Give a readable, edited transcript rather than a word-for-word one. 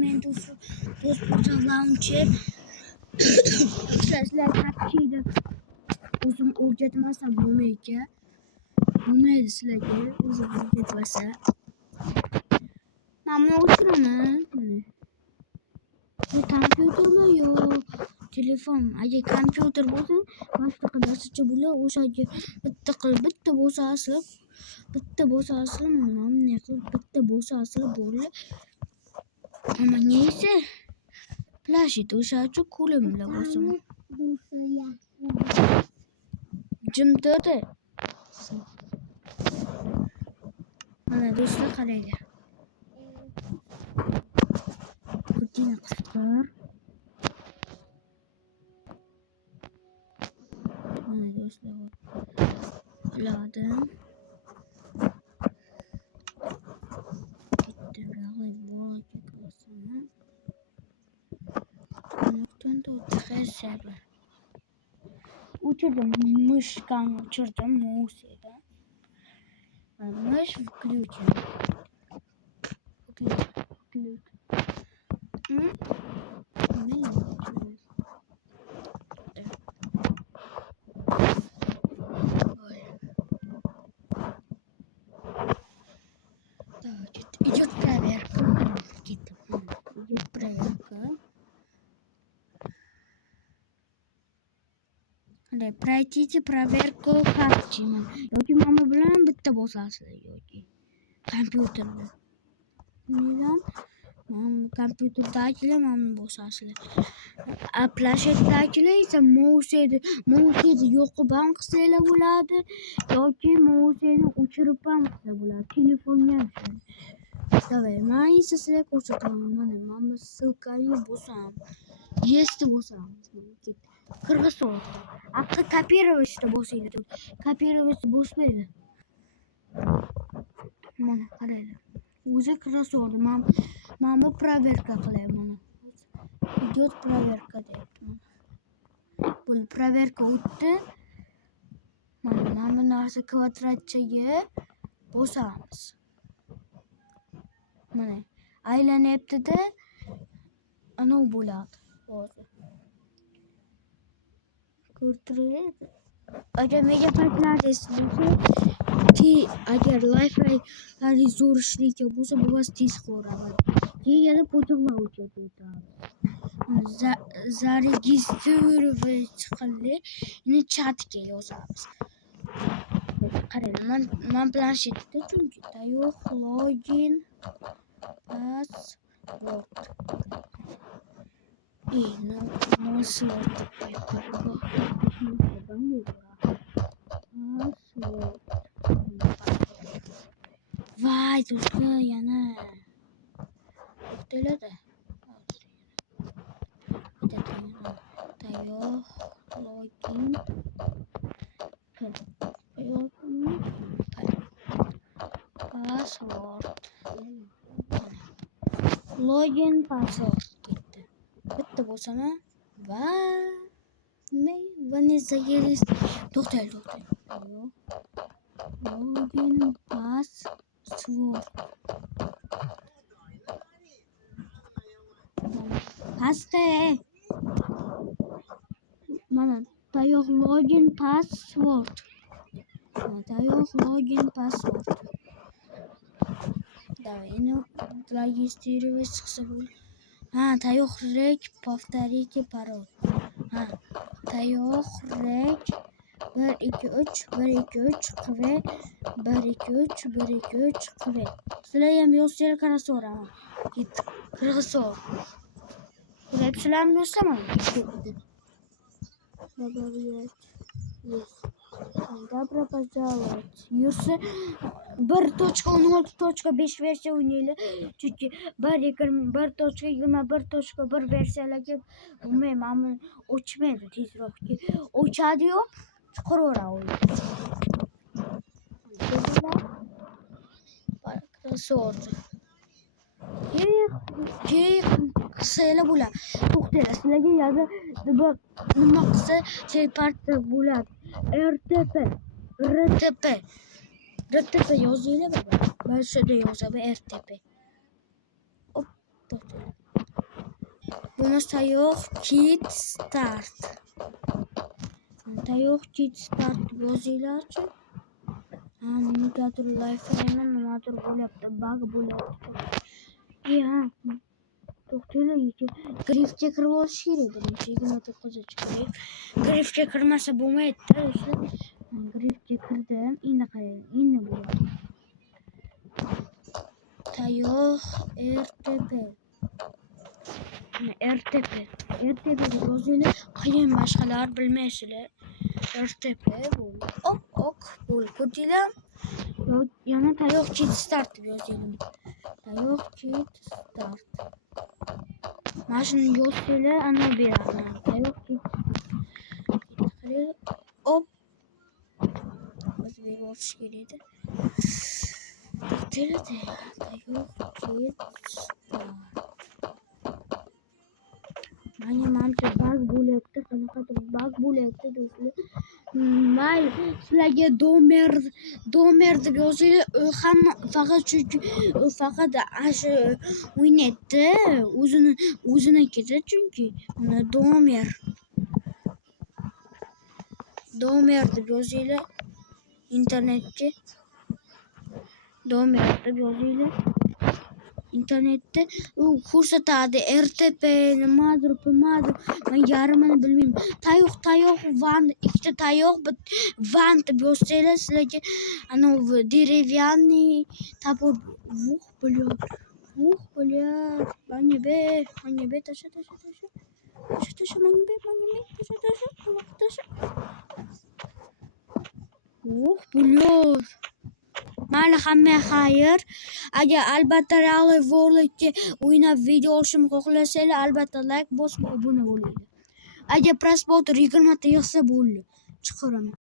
Men do'st o'rtoqlarimcha sizlar kapchiydi. O'zim o'rgatmasam bo'lmaydi. Bo'lmaydi sizlarga o'zim o'rgatmasa. Mana o'tiraman. Bu kompyutermi yo telefon? Agar kompyuter bo'lsa, mana shunaqa narsacha bo'ladi. O'shaga bitta bo'lsa asli, mana qilib bitta bo'lsa asli bo'ladi. Ama neyse. Plashit o'sha uchun qo'lim bilan bosaman. Jim turdi. Mana do'stlar qaranglar. Putin qisqar. Mana do'stlar. Oladim. Uçurdum, мышкам uçurdum, мусида. Мышь включен. Включен. Идет проверка. Идет проверка. Пройдите проверку картины. Yoki mama bilan bitta bosasizlar yoki kompyuterda. Menam kompyuterdagilar mana bosasizlar. A planshetdagilar esa mouseni yoqib ham qilsanglar bo'ladi yoki mouseni o'chirib ham qilsa bo'ladi. Telefonga ham shunday. Davay, men esa sizlarga ko'rsataman. Mana ссылкani bosam. Есть bosam. Qirg'iziston. Aql kopировать bo'lsanglar. Kopировать bo'lmaydi. Mana qaranglar. O'zi qirg'iziston. Men bu проверка qilayman. Идет проверка deyapti. Bu проверка o'tdi. Mana bu narsa kvadratchaga bosamiz. Mana aylanyapti-da. Ana bo'ladi. Hozir. Ko'rtirib. Agar megabaytlarda bo'lsa, agar Wi-Fi zo'r ishlaydigan bo'lsa, bu vas tez qo'raman. Yana po'chimlar o'chadi. Zaregistrovать qilib, uni chatga yozamiz. Qarang, men planshetda chunki tayoq login password. Vay do'stlar, yana o'tdi. Tayoq login password. Login password ketdi. Bitta bo'lsa-ma va ne zageris to'xtang. Login password. Pastda. Mana tayoq login password. Давай, зарегистрировать qilsa bo'ladi. Tayoq rek повторите пароль. Tayoq rek 123 qilib. Sizlar ham yozsanglar qarasaveraman. Qirg'iziston. Sizlar ham yozsaman. Добро пожаловать. Yursa 1.16.5 versiya o'ynaylar. Chunki 1.21.1 versiyalarga bilmayman, o'chmaydi tezroq. O'chadi-yu, chiqaraveradi. Qirg'iziston. Qilsanglar bo'ladi. To'xtanglar, sizlarga yozib nima qilsa parti bo'ladi. RTP yozinglar baba. Men shunday yozaman RTP. Hop, to'xtanglar. Buni tayoq kit start. Tayoq kit start deb yozinglarchi. Negadir live-layman nimadir bo'lyapti, bug bo'lyapti. To'xtanglar, grifga kirib olish kerak birinchi 29 grif. Grifga kirmasa bo'lmaydi-da, do'stlar. Grifga kirdim, endi qarang, endi bo'lyapti. Tayoq RTP deb yozinglar, qiyin boshqalar bilmaysizlar. RTP bo'ldi. Ok bo'ldi. Ko'rdinglar? Yana tayoq kit start deb yozinglar. Tayoq kit start. Mana shuni yozsanglar, ana beraman. Tayoq kit. Hop. O'zbek bo'lish kerak edi. Tayoq kit start. Manimcha bug bo'lyapti, qanaqadir bug bo'lyapti do'stlar. Mayli, sizlarga domer deb yozinglar, hamma faqat chunki faqat shu o'ynaydi, o'zinikida chunki mana domer deb yozinglar, internetga domer deb yozinglar. İnternette ko'rsatadi RTP nimadir, men yarmini bilmayman. Tayoq van, ikkita tayoq van deb yozsanglar, sizlarga ana деревянный topor bo'lyapti. Mana be, tasha. Bo'lyapti. Mayli, hammaga xayr. Agar albatta Real World'ga o'ynab video olishimni xohlasanglar, albatta like bosib obuna bo'linglar. Agar prosmotr 20 ta yig'sa bo'ldi, chiqaraman.